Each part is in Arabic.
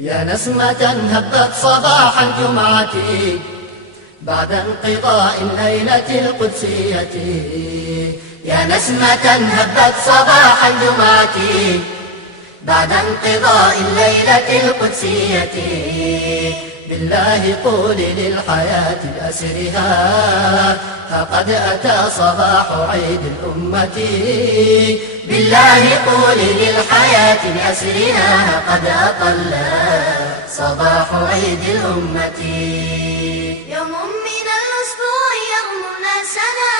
يا نسمة هبت صباح الجمعة بعد انقضاء الليلة القدسية. يا نسمة هبت صباح الجمعة بعد انقضاء الليلة القدسية. بالله قولي للحياة بأسرها فقد أتى صباح عيد الأمة. بالله قولي للحياة بأسرها قد أطل صباح عيد الأمة. يوم من الأسبوع يغمرنا سنة،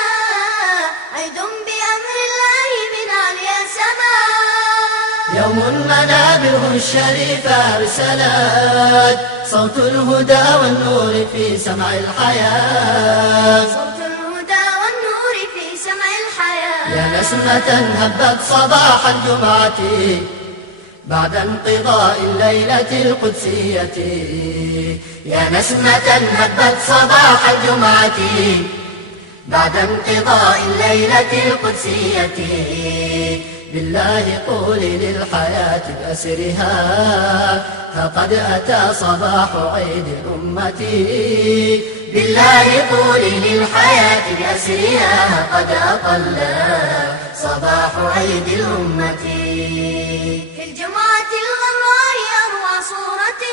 عيد بأمر الله من عليا سماء. يوم منابره الشريفة أرسلت صوت الهدى والنور في سمع الحياة. صوت الهدى والنور في سمع الحياة. يا نسمة هبت صباح الجمعة بعد انقضاء الليلة القدسية. يا نسمة هبت صباح الجمعة بعد انقضاء الليلة القدسية. بالله قولي للحياة بأسرها فقد أتى صباح عيد الأمة. بالله قولي للحياة بأسرها قد أطل صباح عيد الأمة. في الجمعة الغراء أروع صورة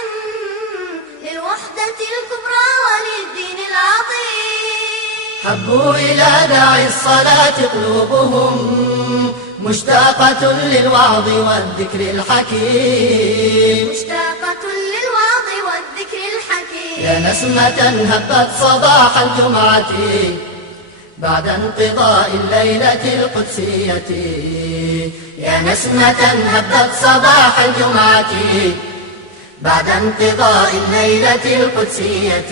للوحدة الكبرى وللدين العظيم. حبوا إلى داعي الصلاة قلوبهم مشتاقة للوعظ والذكر الحكيم. مشتاقة للوعظ والذكر الحكيم. يا نسمة هبت صباح الجمعة بعد انقضاء الليلة القدسية. يا نسمة هبت صباح الجمعة بعد انقضاء الليلة القدسية.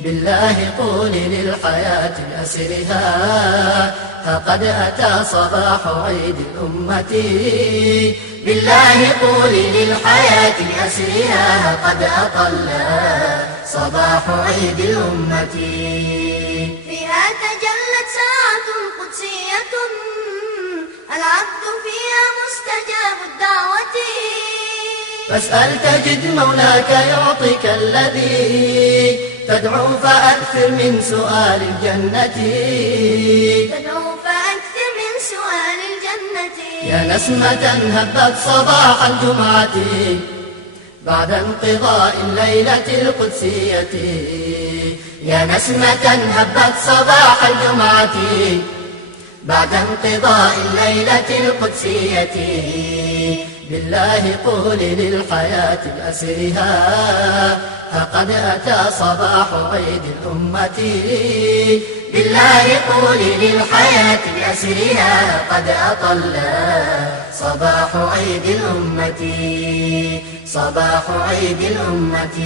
بالله قولي للحياة بأسرها فقد أتى صباح عيد الأمة. بالله قولي للحياة بأسرها قد أطل صباح عيد الأمة. فيها تجلت ساعة قدسية العبد فيها مستجاب الدعوة. فاسأل تجد مولاك يعطيك الذي تدعو فأكثر من سؤال الجنة. تدعو فأكثر من سؤال الجنة. يا نسمة هبت صباح الجمعة بعد انقضاء الليلة القدسية. يا نسمة هبت صباح الجمعة بعد انقضاء الليلة القدسية. بالله قولي للحياة بأسرها فقد أتى صباح عيد الأمة. بالله قولي للحياة بأسرها قد أطل صباح عيد الأمة. صباح عيد الأمة.